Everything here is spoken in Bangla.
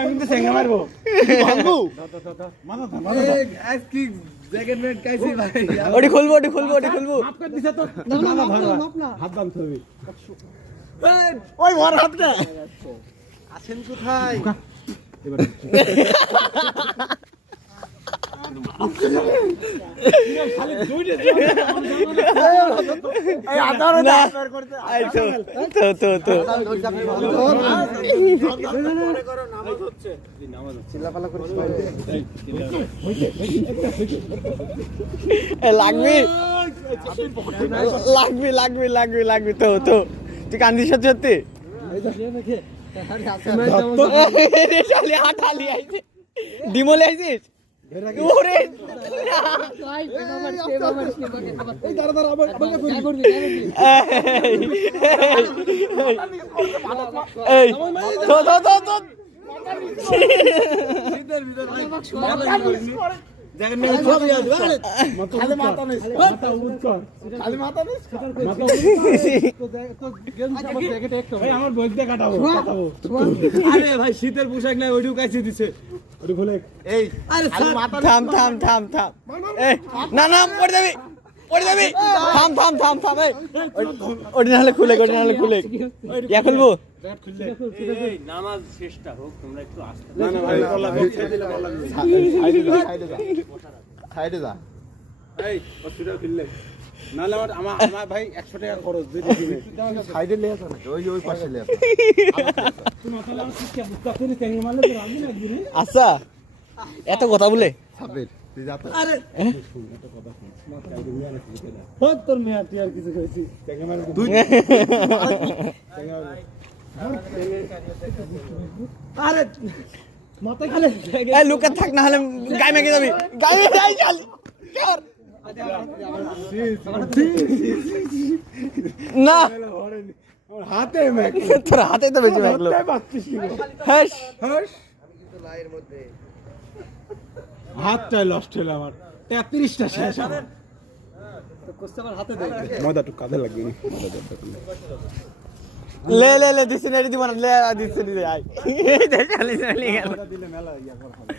আমি তো সেঙ্গা মারবো ওটি খুলবো হাত বাঁধতে হবে ওই বড় হাতটা আছেন কোথায়? লাগবি তো তুই কান্দিস সত্যি ডিমলে আইছিস ওরে এই ভাই শীতের পোশাক নাই ওইটুকু কাছে দিছে থাম না পড়ে যাবি থাম ওটি নাহলে খুলে ইয়া খুলবো নামাজ শেষটা হোক তোমরা একটু আস্তে সাইডে যা। এই অসুবিধা খুললে নাহলে আমার ভাই 100 টাকা খরচ দিয়ে দিবি সাইডে লে আসো না, ওই পাশে লে আসো। তুমি আসলে আমার শিক্ষা বুঝতে তুমি কেন মারলে তো আমি না দিনে আচ্ছা এত কথা বলে সাবির তুই যা তো। হোক তোর মেয়ে তুই আর কিছু কইছি কেন মারলে তুই আরে মাথা খালে এই লুকা থাক না হলে গায় মেগে যাবি চল না হাতে ম্যাক তোর হাতে তো বেশি মাগলো হ্যাঁ হাতটা লস্ট হলো আমার 33টা শেষ আমার তো কোস্তা আমার হাতে দে মজা তো কাজে লাগবে না লে ডিকশনারি দিব না লে ডিকশনারি আই এই দেখ খালি চলে গেল দিলে মেলা ইয়া করা হবে